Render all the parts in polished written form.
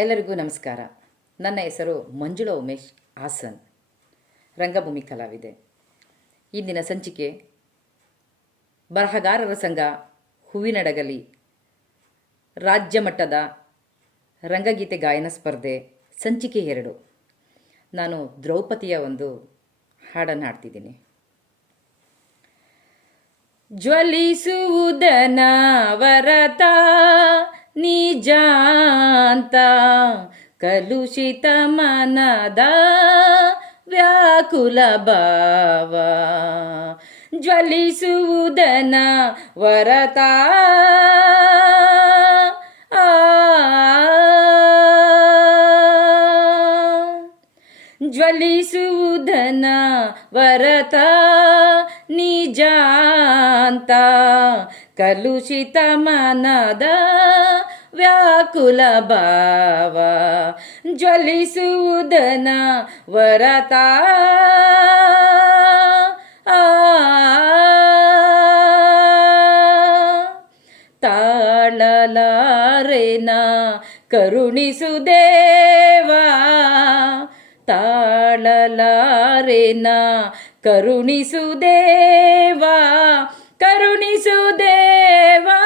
ಎಲ್ಲರಿಗೂ ನಮಸ್ಕಾರ. ನನ್ನ ಹೆಸರು ಮಂಜುಳಾ ಉಮೇಶ್ ಹಾಸನ್, ರಂಗಭೂಮಿ ಕಲಾವಿದೆ. ಇಂದಿನ ಸಂಚಿಕೆ ಬರಹಗಾರರ ಸಂಘ ಹೂವಿನಡಗಲಿ ರಾಜ್ಯ ಮಟ್ಟದ ರಂಗಗೀತೆ ಗಾಯನ ಸ್ಪರ್ಧೆ ಸಂಚಿಕೆ 2. ನಾನು ದ್ರೌಪದಿಯ ಒಂದು ಹಾಡನ್ನು ಹಾಡ್ತಿದ್ದೀನಿ. ಜ್ವಲಿಸುವುದನ ವರತ ನಿಜಾಂತ ಕಲುಷಿತ ಮನದ ವ್ಯಾಕುಲ ಭಾವ. ಜ್ವಲಿಸುವುದನ ವರತ ಜ್ವಲಿಸುವುದನ ವರತ ನಿಜಾಂತ ಕಲುಷಿತ ಮನದ ವ್ಯಾಕುಲ ಭಾವ. ಜ್ವಲಿಸುವುದನ ವರತ ತಾಳಲಾರೆನ ಕರುಣಿಸು ದೇವಾ, ತಾಳಲಾರೆನ ಕರುಣಿಸು ದೇವಾ, ಕರುಣಿಸು ದೇವಾ,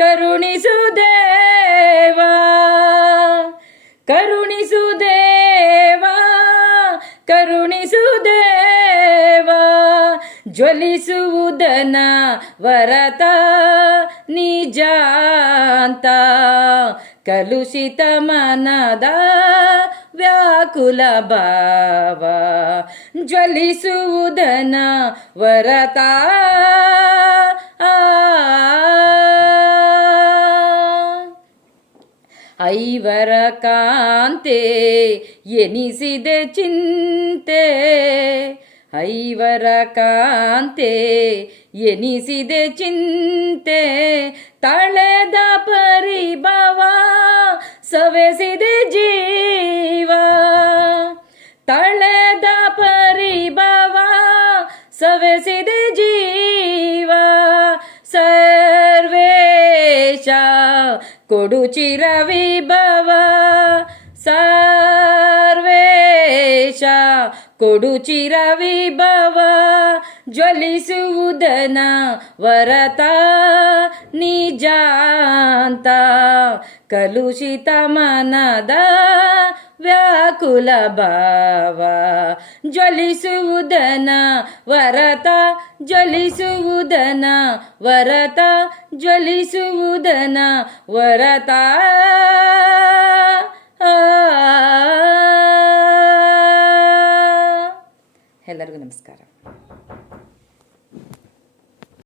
ಕರುಣಿಸು ದೇವಾ, ಕರುಣಿಸು ದೇವಾ, ಕರುಣಿಸು ದೇವಾ. ಜ್ವಲಿಸುವುದನ ವರತ ನಿಜಾಂತ ಕಲುಷಿತ ಮನದ ವ್ಯಾಕುಲ ಭಾವ. ಜ್ವಲಿಸುವುದನ ವರತ ಐವರ ಕಾಂತೆ ಎನಿಸಿದೆ ಚಿಂತೆ, ಐವರ ಕಾಂತೆ ಎನಿಸಿದೆ ಚಿಂತೆ. ತಳೆದ ಪರಿಭವ ಸವೆಸಿದೆ ಜೀವ, ತಳೆದ ಪರಿಭವ ಸವೆಸಿದೆ ಜೀವ. ಸರ್ವೇಶ ಕೊಡು ಚಿರವಿಭವ, ಸರ್ವೇಶ ಕೊಡು ಚಿರವಿಭವ. ಜ್ವಲಿಸುವುದನ ವರತ ನಿಜಾಂತ ಕಲುಷಿತ ಮನದ ವ್ಯಾಕುಲ ಭಾವ. ಜ್ವಲಿಸುವುದನ ವರತ, ಜ್ವಲಿಸುವುದನ ವರತ, ಜ್ವಲಿಸುವುದನ ವರತ. ಎಲ್ಲರಿಗೂ ನಮಸ್ಕಾರ.